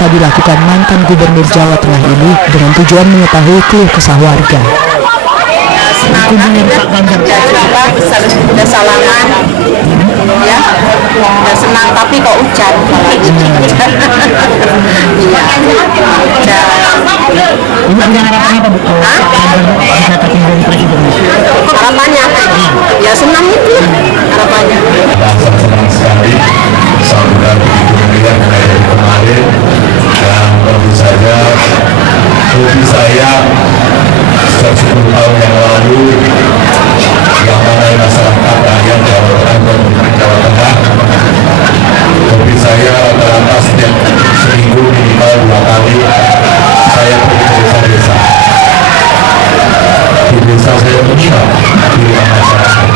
biasa dilakukan mantan Gubernur Jawa Tengah ini dengan tujuan mengetahui keluh kesah warga. Kunjungan Pak Ganjar udah salaman ya, udah senang, tapi kok hujan iya Ibu punya harapan apa, Bu? Bisa terpilih presiden? harapannya ya senang itu harapannya. Senang sekali sambutan begitu meriah dari kemarin, dan tentu saja hobi saya sejak 10 tahun yang lalu yang mana masyarakat rakyat Jawa Tengah, hobi saya rata-rata setiap seminggu minimal 2 kali saya pergi ke desa-desa. Di desa saya menginap di rumah masyarakat.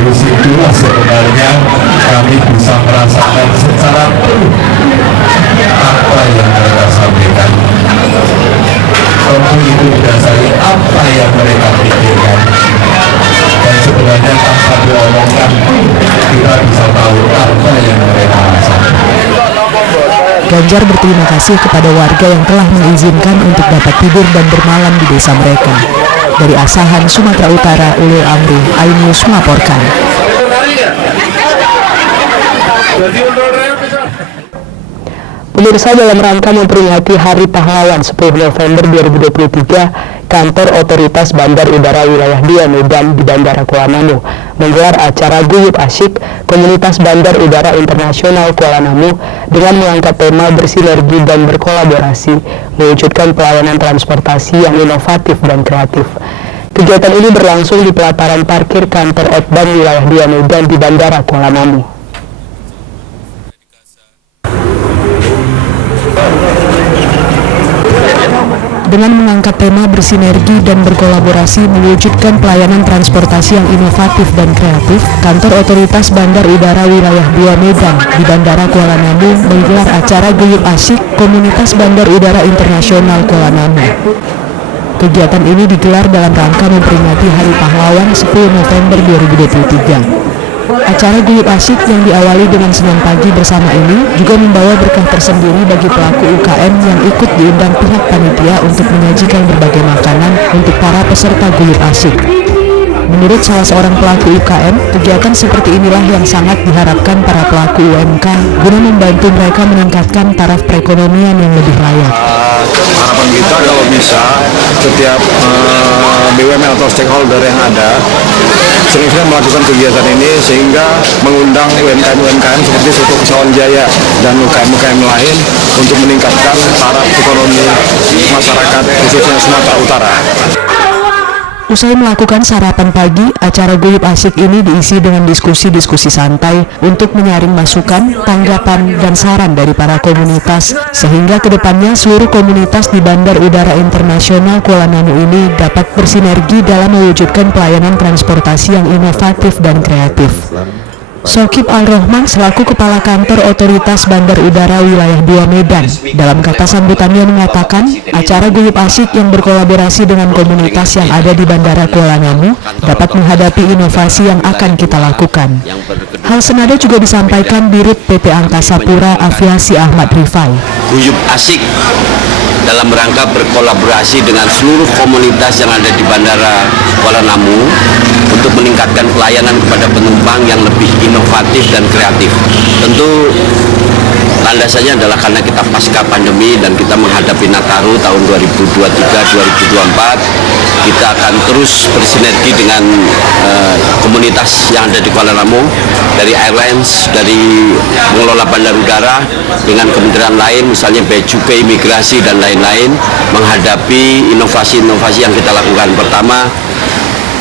Disitulah sebenarnya kami bisa merasakan secara penuh apa yang mereka sampaikan. Tentu itu berdasari apa yang mereka pikirkan, dan sebenarnya tanpa diomongkan kita bisa tahu apa yang mereka rasakan. Ganjar berterima kasih kepada warga yang telah mengizinkan untuk dapat tidur dan bermalam di desa mereka. Dari Asahan, Sumatera Utara, Ulil Amri, iNews melaporkan. Pemirsa, dalam rangka memperingati Hari Pahlawan 10 November 2023, Kantor Otoritas Bandar Udara Wilayah 2 Medan di Bandara Kuala Namu menggelar acara Guyup Asyik Komunitas Bandar Udara Internasional Kuala Namu dengan mengangkat tema bersinergi dan berkolaborasi mewujudkan pelayanan transportasi yang inovatif dan kreatif. Kegiatan ini berlangsung di pelataran parkir kantor Otban Wilayah 2 Medan di Bandara Kuala Namu. Dengan mengangkat tema bersinergi dan berkolaborasi mewujudkan pelayanan transportasi yang inovatif dan kreatif, Kantor Otoritas Bandar Udara Wilayah 2 Medan di Bandara Kuala Namu menggelar acara Guyup Asyik Komunitas Bandar Udara Internasional Kuala Namu. Kegiatan ini digelar dalam rangka memperingati Hari Pahlawan 10 November 2023. Acara Guyup Asyik yang diawali dengan senam pagi bersama ini juga membawa berkah tersendiri bagi pelaku UKM yang ikut diundang pihak panitia untuk menyajikan berbagai makanan untuk para peserta Guyup Asyik. Menurut salah seorang pelaku UKM, kegiatan seperti inilah yang sangat diharapkan para pelaku UMK guna membantu mereka meningkatkan taraf perekonomian yang lebih layak. Harapan kita kalau bisa setiap BUMN atau stakeholder yang ada sering-sering melakukan kegiatan ini sehingga mengundang UMKM seperti Soto Kesawan Jaya dan UKM-UKM lain untuk meningkatkan taraf ekonomi masyarakat khususnya Sumatera Utara. Usai melakukan sarapan pagi, acara Guyup Asyik ini diisi dengan diskusi-diskusi santai untuk menyaring masukan, tanggapan, dan saran dari para komunitas, sehingga kedepannya seluruh komunitas di Bandar Udara Internasional Kuala Namu ini dapat bersinergi dalam mewujudkan pelayanan transportasi yang inovatif dan kreatif. Sokib Al-Rohman selaku Kepala Kantor Otoritas Bandar Udara Wilayah 2 Medan dalam kata sambutannya mengatakan acara Guyup Asyik yang berkolaborasi dengan komunitas yang ada di Bandara Kuala Namu dapat menghadapi inovasi yang akan kita lakukan. Hal senada juga disampaikan Dirut PT Angkasa Pura Aviasi Ahmad Rifai. Guyup Asyik dalam rangka berkolaborasi dengan seluruh komunitas yang ada di Bandara Kuala Namu untuk meningkatkan pelayanan kepada penumpang yang lebih inovatif dan kreatif. Tentu landasannya adalah karena kita pasca pandemi dan kita menghadapi Nataru tahun 2023-2024, kita akan terus bersinergi dengan komunitas yang ada di Kuala Namu, dari airlines, dari pengelola bandar udara, dengan kementerian lain, misalnya Bea Cukai, Imigrasi, dan lain-lain, menghadapi inovasi-inovasi yang kita lakukan. Pertama,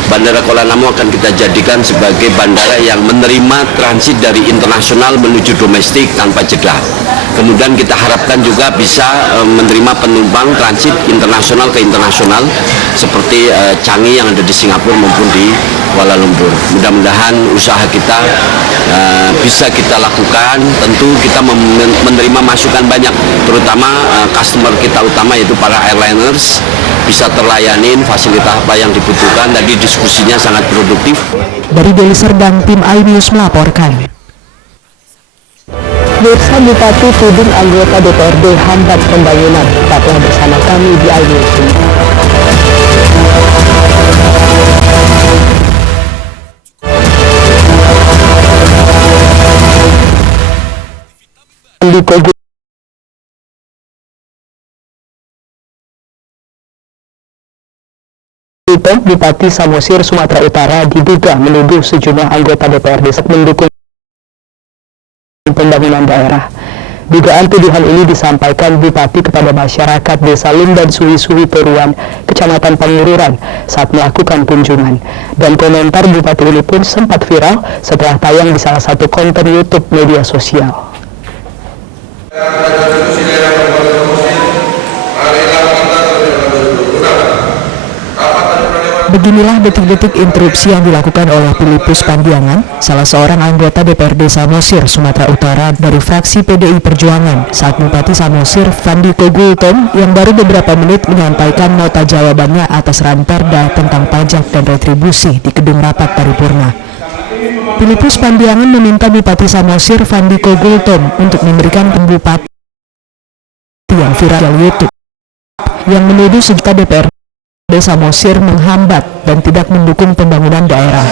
Bandara Kuala Namu akan kita jadikan sebagai bandara yang menerima transit dari internasional menuju domestik tanpa jeda. Kemudian kita harapkan juga bisa menerima penumpang transit internasional ke internasional seperti Changi yang ada di Singapura maupun di Kuala Lumpur. Mudah-mudahan usaha kita bisa kita lakukan. Tentu kita menerima masukan banyak, terutama customer kita utama yaitu para airliners bisa terlayanin fasilitas apa yang dibutuhkan. Tadi diskusinya sangat produktif. Dari Deli Serdang, tim iNews melaporkan. Pemirsa, Bupati tuding anggota DPRD hambat pembangunan. Tetaplah bersama kami di iNews. Fandi Kogu Bupati Samosir, Sumatera Utara diduga menuduh sejumlah anggota DPRD mendukung pembangunan daerah. Dugaan tuduhan ini disampaikan Bupati kepada masyarakat Desa Lumban Suhi-Suhi Toruan, Kecamatan Pangururan saat melakukan kunjungan. Dan komentar Bupati ini pun sempat viral setelah tayang di salah satu konten YouTube media sosial. Beginilah detik-detik interupsi yang dilakukan oleh Filipus Pandiangan, salah seorang anggota DPRD Samosir, Sumatera Utara dari fraksi PDI Perjuangan, saat Bupati Samosir Fandi Kogultom yang baru beberapa menit menyampaikan nota jawabannya atas Ranperda tentang pajak dan retribusi di gedung rapat paripurna. Filipus Pandiangan meminta Bupati Samosir Fandi Kogultom untuk memberikan pembupati yang viral di YouTube yang menuduh sejumlah DPRD Samosir menghambat dan tidak mendukung pembangunan daerah.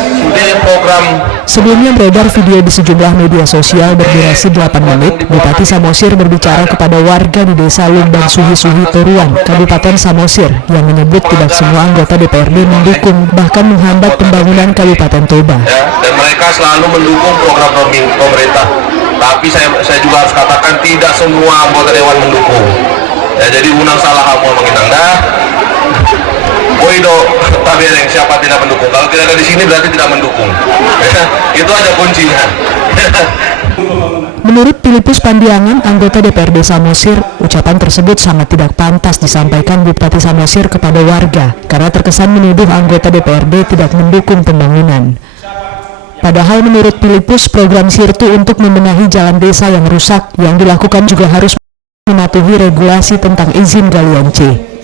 Sebelumnya beredar video di sejumlah media sosial berdurasi 8 menit, Bupati Samosir berbicara kepada warga di Desa Lumban Suhi-Suhi Toruan, Kabupaten Samosir, yang menyebut tidak semua anggota DPRD mendukung, bahkan menghambat pembangunan Kabupaten Toba. Dan mereka selalu mendukung program pemerintah. Tapi saya juga harus katakan tidak semua anggota dewan mendukung. Ya, jadi unang salah kamu menginang dah. Boido, tapi yang siapa tidak mendukung. Kalau tidak ada di sini berarti tidak mendukung. Itu aja kuncinya. Menurut Filipus Pandiangan, anggota DPRD Samosir, ucapan tersebut sangat tidak pantas disampaikan Bupati Samosir kepada warga karena terkesan menuduh anggota DPRD tidak mendukung pembangunan. Padahal menurut Filipus, program Sirtu untuk membenahi jalan desa yang rusak yang dilakukan juga harus mematuhi regulasi tentang izin galian C.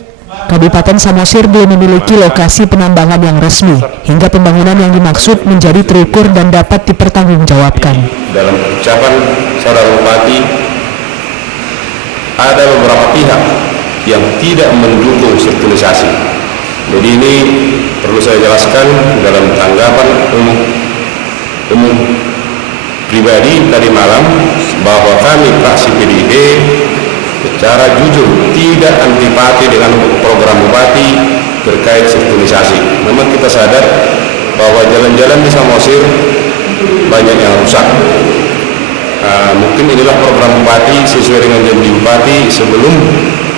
Kabupaten Samosir belum memiliki lokasi penambangan yang resmi, hingga pembangunan yang dimaksud menjadi terukur dan dapat dipertanggungjawabkan. Dalam ucapan saudara Bupati, ada beberapa pihak yang tidak mendukung sirkulisasi. Jadi ini perlu saya jelaskan dalam tanggapan umum pribadi tadi malam, bahwa kami fraksi PDIP secara jujur tidak antipati dengan program Bupati terkait sirkulisasi. Memang kita sadar bahwa jalan-jalan di Samosir banyak yang rusak. Mungkin inilah program Bupati sesuai dengan janji Bupati sebelum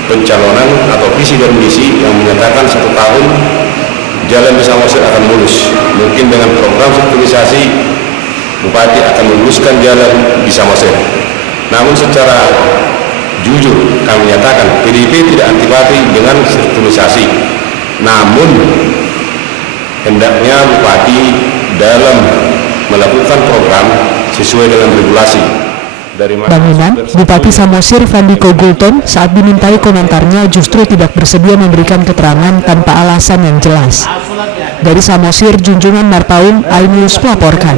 pencalonan atau visi dan misi yang menyatakan 1 tahun jalan di Samosir akan mulus. Mungkin dengan program sirkulisasi Bupati akan meluluskan jalan di Samosir. Namun secara jujur kami nyatakan PDIP tidak antipati dengan sirkulisasi, namun hendaknya Bupati dalam melakukan program sesuai dengan regulasi. Bangunan, Bupati Samosir Fandi Kogultom saat dimintai komentarnya justru tidak bersedia memberikan keterangan tanpa alasan yang jelas. Dari Samosir, Junjungan Marpaung, iNews melaporkan.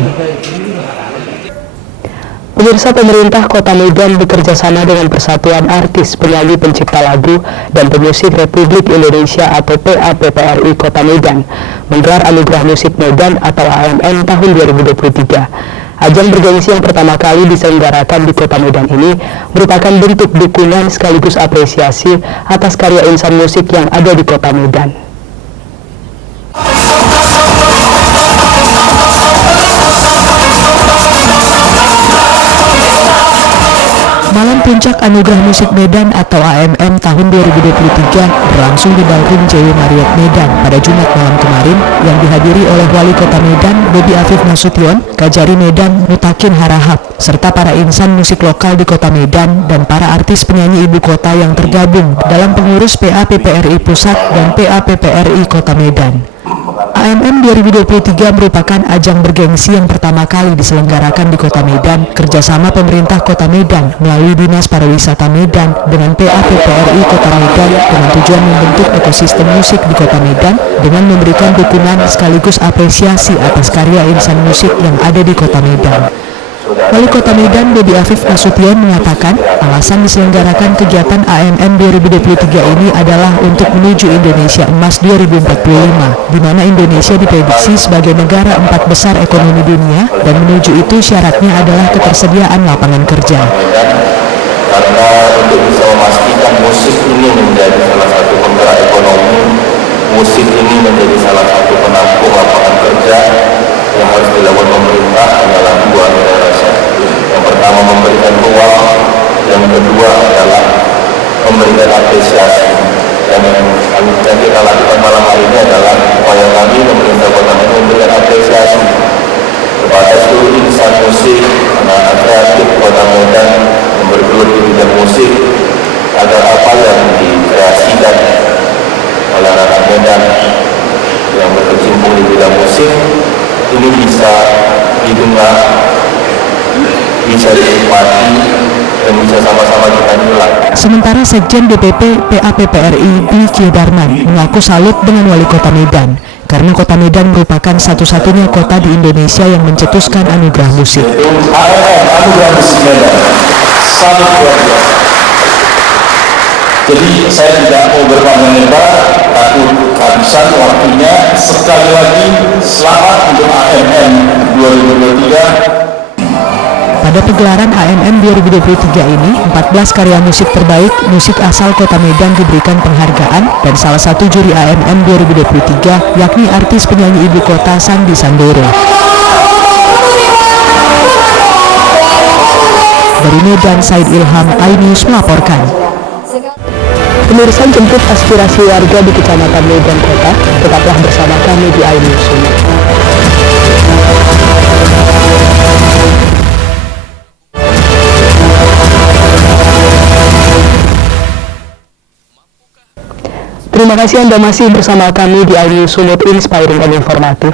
Pemirsa, pemerintah Kota Medan bekerja sama dengan Persatuan Artis, Penyanyi, Pencipta Lagu, dan Pemusik Republik Indonesia atau PAPPRI Kota Medan menggelar Anugerah Musik Medan atau AMM tahun 2023. Ajang bergengsi yang pertama kali diselenggarakan di Kota Medan ini merupakan bentuk dukungan sekaligus apresiasi atas karya insan musik yang ada di Kota Medan. Malam puncak Anugerah Musik Medan atau AMM tahun 2023 berlangsung di Ballroom JW Marriott Medan pada Jumat malam kemarin yang dihadiri oleh Wali Kota Medan Bobi Afif Nasution, Kajari Medan Mutakin Harahap, serta para insan musik lokal di Kota Medan dan para artis penyanyi ibu kota yang tergabung dalam pengurus PAPPRI Pusat dan PAPPRI Kota Medan. AMM 2023 merupakan ajang bergengsi yang pertama kali diselenggarakan di Kota Medan kerjasama pemerintah Kota Medan melalui Dinas Pariwisata Medan dengan PAPPRI Kota Medan dengan tujuan membentuk ekosistem musik di Kota Medan dengan memberikan dukungan sekaligus apresiasi atas karya insan musik yang ada di Kota Medan. Wali Kota Medan Bobi Afif Nasution mengatakan alasan diselenggarakan kegiatan AMM 2023 ini adalah untuk menuju Indonesia Emas 2045, di mana Indonesia diprediksi sebagai negara 4 besar ekonomi dunia, dan menuju itu syaratnya adalah ketersediaan lapangan kerja. Karena untuk bisa memastikan musik ini menjadi salah satu penggerak ekonomi, musik ini menjadi salah satu penampung lapangan kerja, yang harus dilakukan pemerintah adalah dua saya rasa. Yang pertama memberikan ruang, yang kedua adalah memberikan apresiasi. Dan yang kita lakukan malam hari ini adalah upaya kami pemerintah Kota Medan memberikan apresiasi kepada seluruh insan musik, anak-anak kreatif Kota Medan yang bergelut di bidang musik, agar apa yang dikreasikan oleh anak-anak Medan yang berkecimpung di bidang musik ini bisa didengar, bisa dinikmati, dan bisa sama-sama kita nilai. Sementara Sekjen DPP PAPPRI Dwiki Darman mengaku salut dengan Wali Kota Medan, karena Kota Medan merupakan satu-satunya kota di Indonesia yang mencetuskan anugerah musik. Anugerah musik Medan sangat luar biasa. Jadi saya tidak mau berpanjang lebar, takut kehabisan waktunya. Sekali lagi selamat untuk AMM 2023. Pada pegelaran AMM 2023 ini, 14 karya musik terbaik musik asal Kota Medan diberikan penghargaan, dan salah satu juri AMM 2023 yakni artis penyanyi ibu kota Sandy Sandoro. Dari Medan, Said Ilham, iNews melaporkan. Pemirsa, jemput aspirasi warga di Kecamatan Medan Kota, tetaplah bersama kami di iNews. Terima kasih Anda masih bersama kami di iNews Sumut Inspiring and Informatif.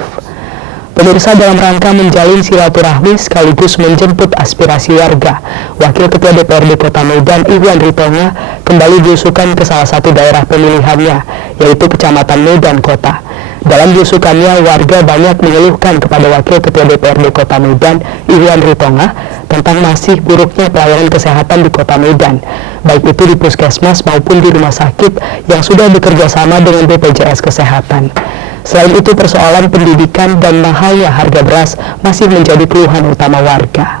Pemirsa, dalam rangka menjalin silaturahmi sekaligus menjemput aspirasi warga, Wakil Ketua DPRD Kota Medan Iwan Ritonga kembali belusukan ke salah satu daerah pemilihannya, yaitu Kecamatan Medan Kota. Dalam belusukannya, warga banyak mengeluhkan kepada Wakil Ketua DPRD Kota Medan Iwan Ritonga tentang masih buruknya pelayanan kesehatan di Kota Medan, baik itu di puskesmas maupun di rumah sakit yang sudah bekerja sama dengan BPJS Kesehatan. Selain itu, persoalan pendidikan dan mahalnya harga beras masih menjadi keluhan utama warga.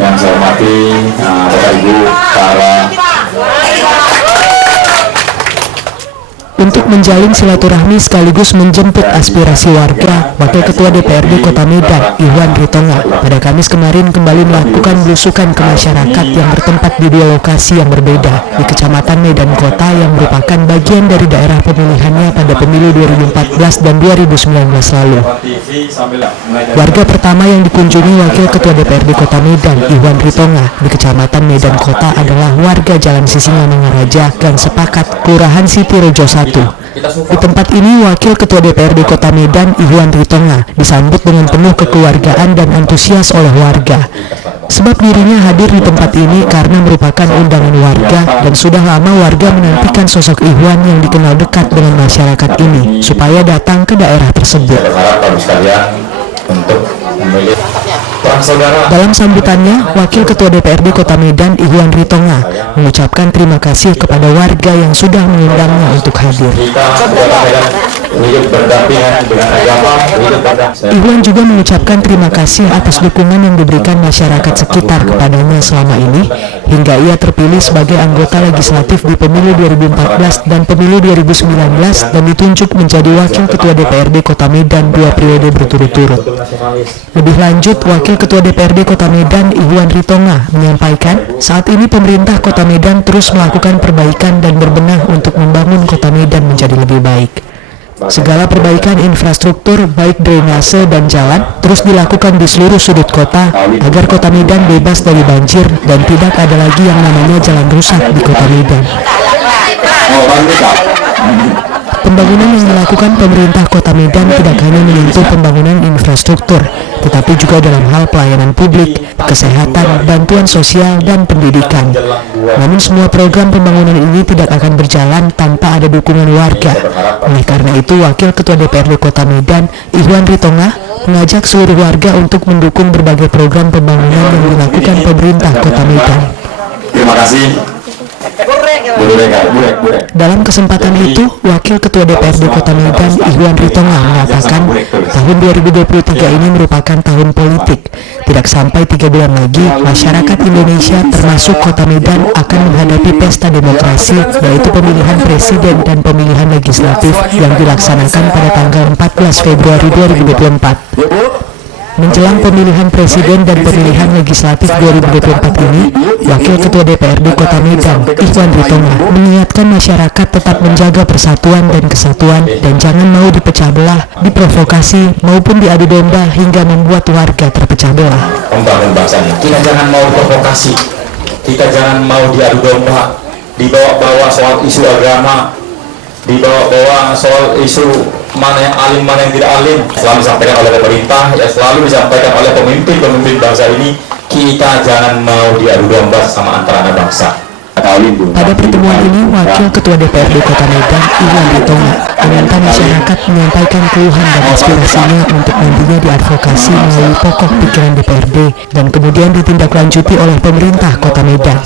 Yang saya hormati Bapak Ibu para Untuk menjalin silaturahmi sekaligus menjemput aspirasi warga, Wakil Ketua DPRD Kota Medan Iwan Ritonga pada Kamis kemarin kembali melakukan belusukan ke masyarakat yang bertempat di dua lokasi yang berbeda di Kecamatan Medan Kota yang merupakan bagian dari daerah pemilihannya pada pemilu 2014 dan 2019 lalu. Warga pertama yang dikunjungi Wakil Ketua DPRD Kota Medan Iwan Ritonga di Kecamatan Medan Kota adalah warga Jalan Sisingamangaraja, Gang Sepakat, Kelurahan Siti Rejo 1. Di tempat ini, Wakil Ketua DPRD Kota Medan Iwan Ritonga disambut dengan penuh kekeluargaan dan antusias oleh warga. Sebab dirinya hadir di tempat ini karena merupakan undangan warga dan sudah lama warga menantikan sosok Iwan yang dikenal dekat dengan masyarakat ini supaya datang ke daerah tersebut. Dalam sambutannya, Wakil Ketua DPRD Kota Medan Iwan Ritonga mengucapkan terima kasih kepada warga yang sudah mengundangnya untuk hadir. Iwan juga mengucapkan terima kasih atas dukungan yang diberikan masyarakat sekitar kepadanya selama ini, hingga ia terpilih sebagai anggota legislatif di pemilu 2014 dan pemilu 2019 dan ditunjuk menjadi Wakil Ketua DPRD Kota Medan 2 periode berturut-turut. Lebih lanjut, Wakil Ketua DPRD Kota Medan Iwan Ritonga menyampaikan saat ini pemerintah Kota Medan terus melakukan perbaikan dan berbenah untuk membangun Kota Medan menjadi lebih baik. Segala perbaikan infrastruktur baik drainase dan jalan terus dilakukan di seluruh sudut kota agar Kota Medan bebas dari banjir dan tidak ada lagi yang namanya jalan rusak di Kota Medan. Pembangunan yang dilakukan pemerintah Kota Medan tidak hanya menyentuh pembangunan infrastruktur, tetapi juga dalam hal pelayanan publik, kesehatan, bantuan sosial, dan pendidikan. Namun semua program pembangunan ini tidak akan berjalan tanpa ada dukungan warga. Oleh karena itu, Wakil Ketua DPRD Kota Medan, Ihwan Ritonga, mengajak seluruh warga untuk mendukung berbagai program pembangunan yang dilakukan pemerintah Kota Medan. Terima kasih. Dalam kesempatan itu, Wakil Ketua DPRD Kota Medan, Ihwan Ritonga, mengatakan tahun 2023 ini merupakan tahun politik. Tidak sampai 3 bulan lagi, masyarakat Indonesia termasuk Kota Medan akan menghadapi pesta demokrasi, yaitu pemilihan presiden dan pemilihan legislatif yang dilaksanakan pada tanggal 14 Februari 2024. Menjelang pemilihan presiden dan pemilihan legislatif 2024 ini, Wakil Ketua DPRD Kota Medan, Ihwan Ritonga, mengingatkan masyarakat tetap menjaga persatuan dan kesatuan dan jangan mau dipecah belah, diprovokasi, maupun diadu domba hingga membuat warga terpecah belah. Membangun bangsa ini, kita jangan mau provokasi, kita jangan mau diadu domba, dibawa-bawa soal isu agama, dibawa-bawa soal isu mana yang alim, mana yang tidak alim. Selalu disampaikan oleh pemerintah, ya selalu disampaikan oleh pemimpin bangsa ini, kita jangan mau diadu domba sama antara anak bangsa. Pada pertemuan ini, Wakil Ketua DPRD Kota Medan, Ihwan Ritonga, meminta masyarakat menyampaikan keluhan dan aspirasinya untuk nantinya diadvokasi melalui pokok pikiran DPRD dan kemudian ditindaklanjuti oleh pemerintah Kota Medan.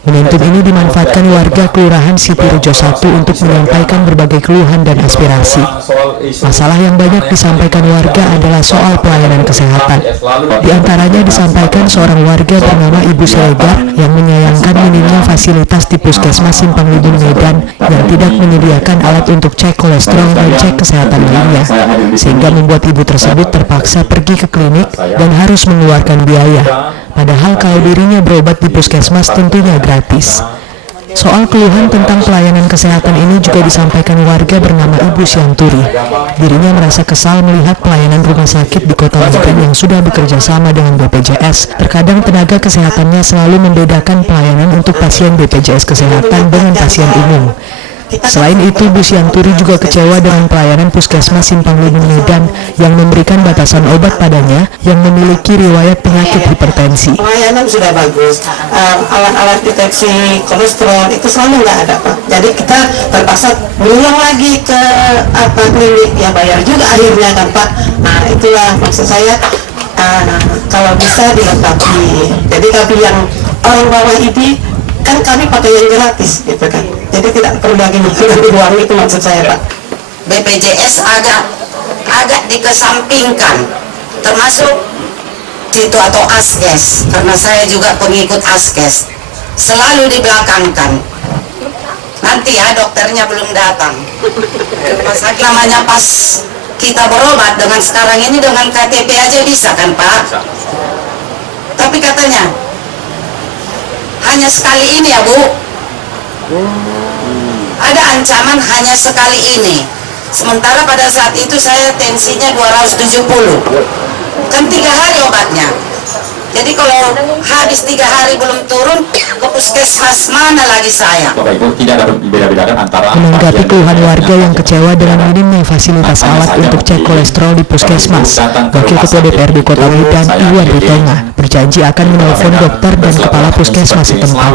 Momentum ini dimanfaatkan warga Kelurahan Sitirejo 1 untuk menyampaikan berbagai keluhan dan aspirasi. Masalah yang banyak disampaikan warga adalah soal pelayanan kesehatan. Di antaranya disampaikan seorang warga bernama Ibu Siregar yang menyayangkan minimnya fasilitas di Puskesmas Simpang Lubung Medan yang tidak menyediakan alat untuk cek kolesterol dan cek kesehatan lainnya, sehingga membuat ibu tersebut terpaksa pergi ke klinik dan harus mengeluarkan biaya. Padahal kalau dirinya berobat di puskesmas tentunya gratis. Soal keluhan tentang pelayanan kesehatan ini juga disampaikan warga bernama Ibu Sianturi. Dirinya merasa kesal melihat pelayanan rumah sakit di Kota Medan yang sudah bekerja sama dengan BPJS. Terkadang tenaga kesehatannya selalu membedakan pelayanan untuk pasien BPJS Kesehatan dengan pasien umum. Selain itu, Bu Sianturi juga kecewa dengan pelayanan Puskesmas Simpang Lubung Medan yang memberikan batasan obat padanya yang memiliki riwayat penyakit hipertensi. Pelayanan sudah bagus, alat-alat deteksi kolesterol itu selalu nggak ada, Pak. Jadi kita terpaksa pulang lagi ke klinik, ya bayar juga akhirnya kan, Pak. Nah itulah maksud saya, kalau bisa dilengkapi. Jadi kami yang orang bawah ini kan kami pakai yang gratis gitu kan, jadi tidak perlu lagi mengambil uang, itu maksud saya, Pak. BPJS agak dikesampingkan, termasuk itu atau Askes, karena saya juga pengikut Askes, selalu dibelakangkan. Nanti ya dokternya belum datang. Rumah sakit namanya pas kita berobat, dengan sekarang ini dengan KTP aja bisa kan, Pak? Tapi katanya hanya sekali ini ya, Bu. Ada ancaman hanya sekali ini. Sementara pada saat itu saya tensinya 270. Kan 3 hari obatnya. Jadi kalau habis 3 hari belum turun, ke puskesmas mana lagi saya? Menanggapi keluhan warga yang kecewa dengan minimnya fasilitas alat untuk cek kolesterol di puskesmas, Wakil Ketua DPRD Kota Medan, Ihwan Ritonga, berjanji akan menelpon dokter dan kepala puskesmas setempat.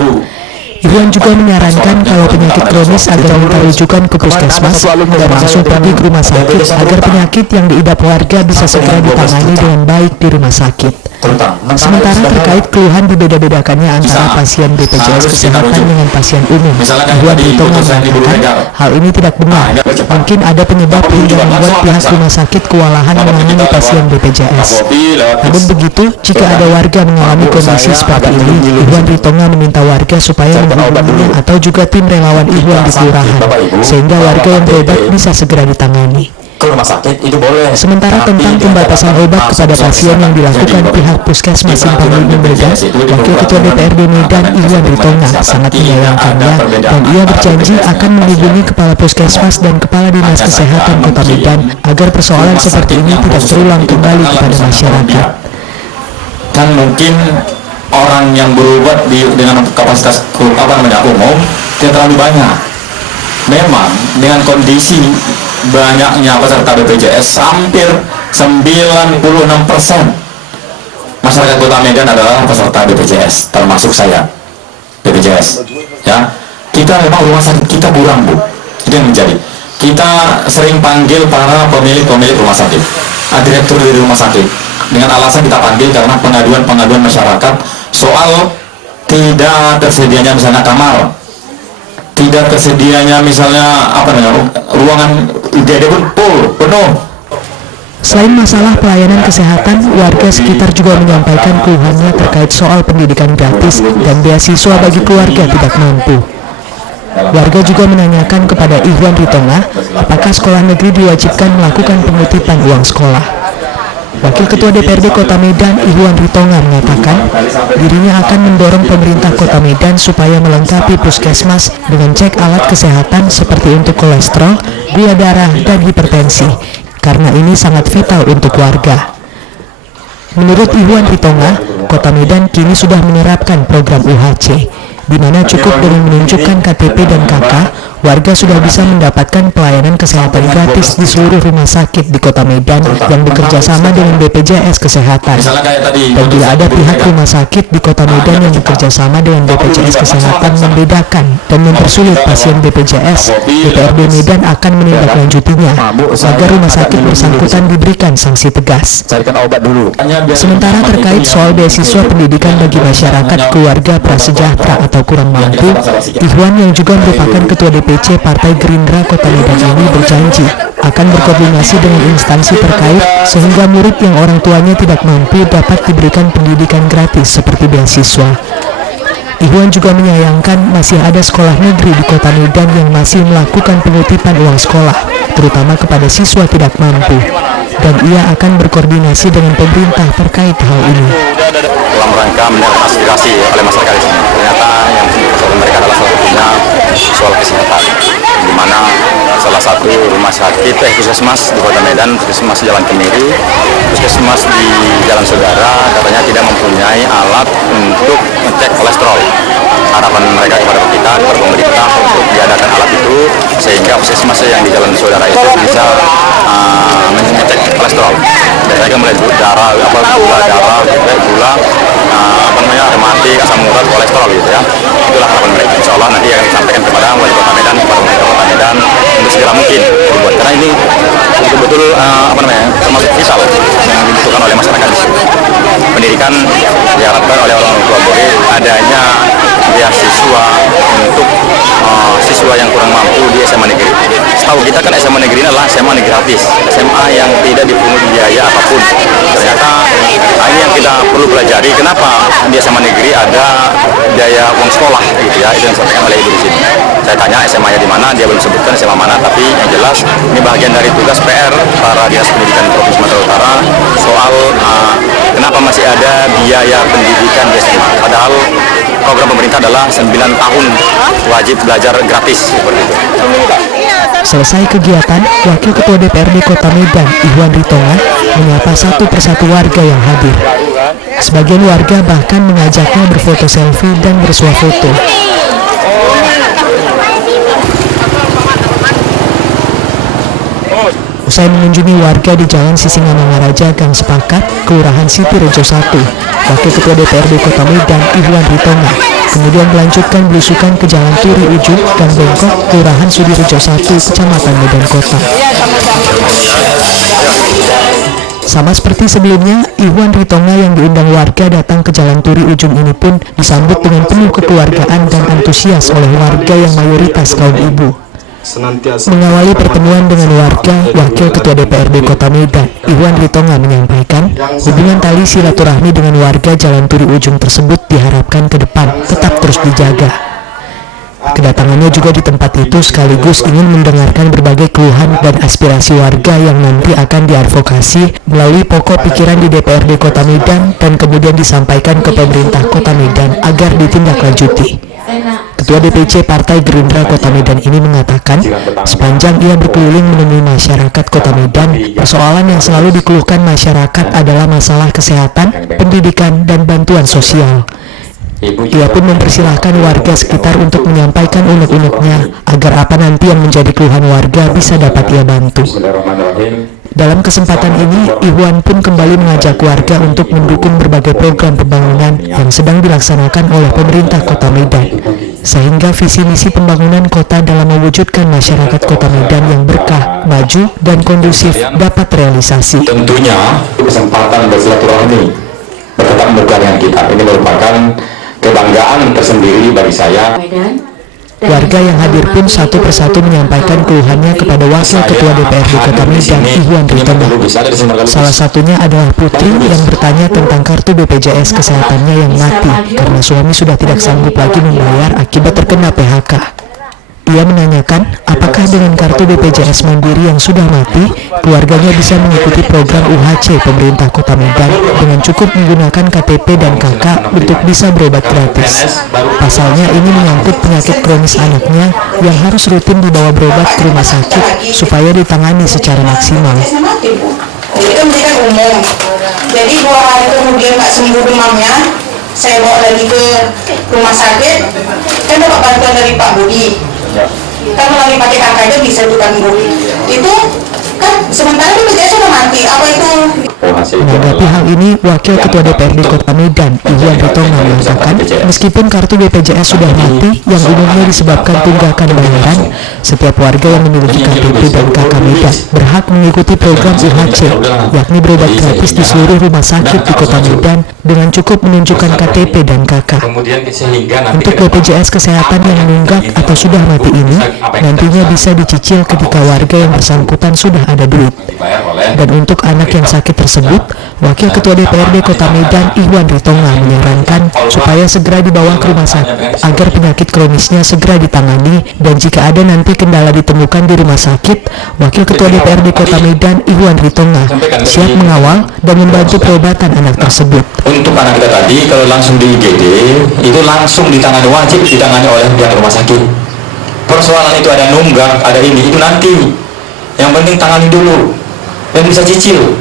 Ihwan juga menyarankan kalau penyakit kronis agar minta rujukan ke puskesmas dan langsung pergi ke rumah sakit agar penyakit yang diidap warga bisa segera ditangani dengan baik di rumah sakit. Sementara terkait keluhan dibeda-bedakannya antara pasien BPJS Kesehatan dengan pasien umum, Ihwan Ritonga mengatakan hal ini tidak benar. Mungkin ada penyebab hingga membuat pihak rumah sakit kewalahan menangani pasien BPJS. Namun begitu, jika ada warga mengalami kondisi seperti ini, Ihwan Ritonga meminta warga supaya menghubunginya atau juga tim relawan Ihwan di kelurahan, sehingga warga yang berobat bisa segera ditangani. Sementara tentang pembatasan obat kepada pasien yang dilakukan pihak Puskesmas Simpang Lubung Medan, Wakil Ketua DPRD Medan, Ihwan Ritonga, sangat menyayangkannya dan ia berjanji akan menghubungi Kepala Puskesmas dan Kepala Dinas Kesehatan Kota Medan agar persoalan seperti ini tidak terulang kembali kepada masyarakat. Kan mungkin orang yang berobat dengan kapasitas umum tidak terlalu banyak. Memang dengan kondisi banyaknya peserta BPJS, hampir 96% masyarakat Kota Medan adalah peserta BPJS, termasuk saya BPJS. Ya, kita memang rumah sakit kita kurang, Bu. Itu yang menjadi. Kita sering panggil para pemilik rumah sakit, direktur dari rumah sakit, dengan alasan kita panggil karena pengaduan masyarakat soal tidak tersedianya misalnya kamar, tidak tersedianya misalnya ruangan IGD pun full, penuh. Selain masalah pelayanan kesehatan, warga sekitar juga menyampaikan keluhannya terkait soal pendidikan gratis dan beasiswa bagi keluarga tidak mampu. Warga juga menanyakan kepada Ihwan Ritonga apakah sekolah negeri diwajibkan melakukan pengutipan uang sekolah. Wakil Ketua DPRD Kota Medan, Ihwan Ritonga, mengatakan dirinya akan mendorong pemerintah Kota Medan supaya melengkapi puskesmas dengan cek alat kesehatan seperti untuk kolesterol, gula darah, dan hipertensi, karena ini sangat vital untuk warga. Menurut Ihwan Ritonga, Kota Medan kini sudah menerapkan program UHC, di mana cukup dengan menunjukkan KTP dan KK, warga sudah bisa mendapatkan pelayanan kesehatan gratis di seluruh rumah sakit di Kota Medan yang bekerja sama dengan BPJS Kesehatan. Dan bila ada pihak rumah sakit di Kota Medan yang bekerja sama dengan BPJS Kesehatan membedakan dan mempersulit pasien BPJS, DPRD Medan akan menindaklanjutinya agar rumah sakit bersangkutan diberikan sanksi tegas. Sementara terkait soal beasiswa pendidikan bagi masyarakat keluarga prasejahtera atau kurang mampu, Ihwan yang juga merupakan Ketua DPC Partai Gerindra Kota Medan ini berjanji akan berkoordinasi dengan instansi terkait sehingga murid yang orang tuanya tidak mampu dapat diberikan pendidikan gratis seperti beasiswa. Ihwan juga menyayangkan masih ada sekolah negeri di Kota Medan yang masih melakukan pengutipan uang sekolah, terutama kepada siswa tidak mampu, dan ia akan berkoordinasi dengan pemerintah terkait hal ini. Dalam rangka mendengar aspirasi oleh masyarakat di sini, ternyata yang menjadi mereka adalah salah satunya soal kesehatan, di mana salah satu rumah sakit puskesmas di Kota Medan, puskesmas Jalan Kemiri, puskesmas di Jalan Saudara, katanya tidak mempunyai alat untuk ngecek kolesterol. Harapan mereka kepada kita, kepada pemerintah untuk diadakan alat itu sehingga puskesmas yang di Jalan Saudara itu bisa mengecek kolesterol. Biasanya mulai darah, gula darah, gula, rematik, asam urat, kolesterol gitu ya. Itulah harapan mereka. Insya Allah nanti yang disampaikan kepada Wali Kota Medan, kepada pemerintah Kota Medan untuk segera mungkin dibuat. Karena ini betul-betul termasuk vital yang dibutuhkan oleh masyarakat di sini. Pendidikan diharapkan oleh orang tua murid adanya beasiswa untuk siswa yang kurang mampu di SMA negeri. Setahu kita kan SMA negeri ini adalah SMA negeri gratis, SMA yang tidak dipungut biaya apapun. Ternyata ini yang kita perlu pelajari, kenapa di SMA negeri ada biaya uang sekolah gitu ya, itu yang disampaikan oleh Ibu di sini. Saya tanya SMA-nya di mana, dia belum sebutkan SMA mana, tapi yang jelas ini bagian dari tugas PR para Dinas Pendidikan Provinsi Sumatera Utara soal kenapa masih ada biaya pendidikan di SMA. Padahal program pemerintah adalah 9 tahun wajib belajar gratis seperti itu. Selesai kegiatan, Wakil Ketua DPRD Kota Medan, Ihwan Ritonga, menyapa satu persatu warga yang hadir. Sebagian warga bahkan mengajaknya berfoto selfie dan bersuah foto. Usai mengunjungi warga di Jalan Sisingamangaraja, Gang Sepakat, Kelurahan Siti Rejo 1, Wakil Ketua DPRD Kota Medan, Ihwan Ritonga, kemudian melanjutkan belusukan ke Jalan Turi Ujung, Gang Bengkok, Kelurahan Sudirejo 1, Kecamatan Medan Kota. Sama seperti sebelumnya, Ihwan Ritonga yang diundang warga datang ke Jalan Turi Ujung ini pun disambut dengan penuh kekeluargaan dan antusias oleh warga yang mayoritas kaum ibu. Mengawali pertemuan dengan warga, Wakil Ketua DPRD Kota Medan, Ihwan Ritonga menyampaikan, hubungan tali silaturahmi dengan warga Jalan Turi Ujung tersebut diharapkan ke depan tetap terus dijaga. Kedatangannya juga di tempat itu sekaligus ingin mendengarkan berbagai keluhan dan aspirasi warga yang nanti akan diadvokasi melalui pokok pikiran di DPRD Kota Medan dan kemudian disampaikan ke pemerintah Kota Medan agar ditindaklanjuti. Ketua DPC Partai Gerindra Kota Medan ini mengatakan, sepanjang ia berkeliling menemui masyarakat Kota Medan, persoalan yang selalu dikeluhkan masyarakat adalah masalah kesehatan, pendidikan, dan bantuan sosial. Ia pun mempersilahkan warga sekitar untuk menyampaikan unek-uneknya agar apa nanti yang menjadi keluhan warga bisa dapat ia bantu. Dalam kesempatan ini, Ikhwan pun kembali mengajak warga untuk mendukung berbagai program pembangunan yang sedang dilaksanakan oleh pemerintah Kota Medan, sehingga visi misi pembangunan kota dalam mewujudkan masyarakat Kota Medan yang berkah, maju, dan kondusif dapat terrealisasi. Tentunya kesempatan bersilaturahmi bertatap muka dengan kita ini merupakan kebanggaan tersendiri bagi saya. Warga yang hadir pun satu persatu menyampaikan keluhannya kepada Wakil Ketua DPRD Kota Medan, Ikhwan Ritonga. Salah satunya adalah Putri yang bertanya tentang kartu BPJS kesehatannya yang mati karena suami sudah tidak sanggup lagi membayar akibat terkena PHK. Ia menanyakan apakah dengan kartu BPJS Mandiri yang sudah mati, keluarganya bisa mengikuti program UHC pemerintah Kota Medan dengan cukup menggunakan KTP dan KK untuk bisa berobat gratis. Pasalnya ini menyangkut penyakit kronis anaknya yang harus rutin dibawa berobat ke rumah sakit supaya ditangani secara maksimal. Jadi kan mereka umum. Jadi 2 hari kemudian nggak sembuh demamnya, saya bawa lagi ke rumah sakit, kan dapat bantuan dari Pak Budi. Kan melalui pakai kakak aja bisa bukan Budi. Itu kan sementara BPJS sudah mati. Apa itu? Menanggapi hal ini, Wakil Ketua DPRD Kota Medan, Ikhwan Ritonga mengatakan, meskipun kartu BPJS sudah mati, yang umumnya disebabkan tunggakan bayaran, setiap warga yang memiliki KTP dan KK Medan berhak mengikuti program UHC, yakni berobat gratis di seluruh rumah sakit di Kota Medan dengan cukup menunjukkan KTP dan KK. Untuk BPJS Kesehatan yang menunggak atau sudah mati ini, nantinya bisa dicicil ketika warga yang bersangkutan sudah ada duit. Dan untuk anak yang sakit tersebut, Wakil Ketua DPRD Kota Medan, Ikhwan Ritonga menyarankan supaya segera dibawa ke rumah sakit agar penyakit kronisnya segera ditangani, dan jika ada nanti kendala ditemukan di rumah sakit, Wakil Ketua DPRD Kota Medan, Ikhwan Ritonga siap mengawal dan membantu perobatan anak tersebut. Untuk anak kita tadi, kalau langsung di IGD, itu langsung ditangani, wajib ditangani oleh pihak rumah sakit. Persoalan itu ada nunggak, ada ini, itu nanti. Yang penting tangani dulu, dan bisa cicil.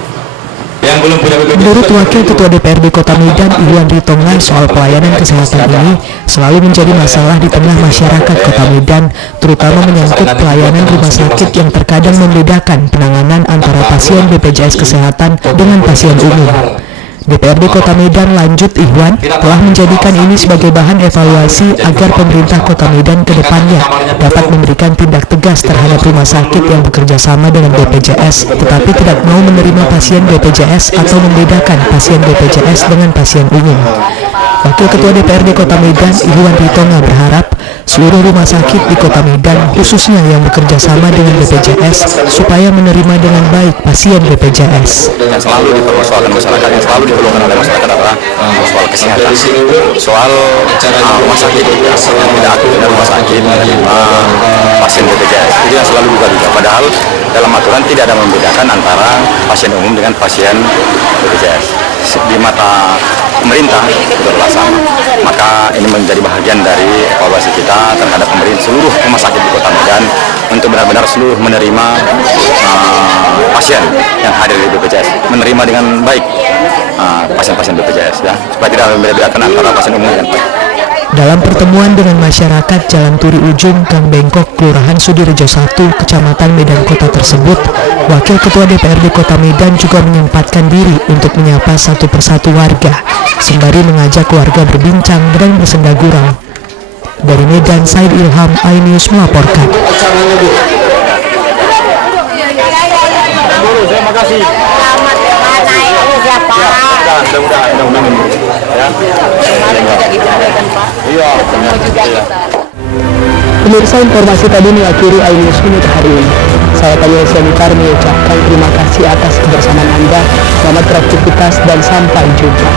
Yang belum punya BPJS. Menurut Wakil Ketua DPRD Kota Medan, Ikhwan Ritonga, soal pelayanan kesehatan ini selalu menjadi masalah di tengah masyarakat Kota Medan, terutama menyangkut pelayanan rumah sakit yang terkadang membedakan penanganan antara pasien BPJS Kesehatan dengan pasien umum. DPRD Kota Medan, lanjut Ikhwan, telah menjadikan ini sebagai bahan evaluasi agar pemerintah Kota Medan ke depannya dapat memberikan tindak tegas terhadap rumah sakit yang bekerja sama dengan BPJS tetapi tidak mau menerima pasien BPJS atau membedakan pasien BPJS dengan pasien umum. Wakil Ketua DPRD Kota Medan, Ikhwan Ritonga, berharap seluruh rumah sakit di Kota Medan, khususnya yang bekerja sama dengan BPJS, supaya menerima dengan baik pasien BPJS. Yang selalu dipermasalahkan masyarakat, yang selalu dikeluhkan oleh masyarakat adalah soal kesehatan, soal rumah sakit yang tidak aktif dan rumah sakit pasien BPJS. Itu yang selalu dibuka. Padahal dalam aturan tidak ada membedakan antara pasien umum dengan pasien BPJS. Di mata pemerintah itu adalah sama. Maka ini menjadi bahagian dari evaluasi kita terhadap pemerintah seluruh rumah sakit di Kota Medan untuk benar-benar seluruh menerima pasien yang hadir di BPJS, menerima dengan baik pasien-pasien BPJS, ya, supaya tidak membedakan antara pasien umum dengan baik. Dalam pertemuan dengan masyarakat Jalan Turi Ujung, Gang Bengkok, Kelurahan Sudirejo 1, Kecamatan Medan Kota tersebut, Wakil Ketua DPRD Kota Medan juga menyempatkan diri untuk menyapa satu persatu warga, sembari mengajak warga berbincang dan bersenda gurau. Dari Medan, Said Ilham, iNews melaporkan. Terima kasih. Pemirsa, informasi tadi mengakhiri iNews Minute hari ini. Saya Tanya Senitar mengucapkan terima kasih atas kebersamaan Anda. Selamat beraktivitas dan sampai jumpa.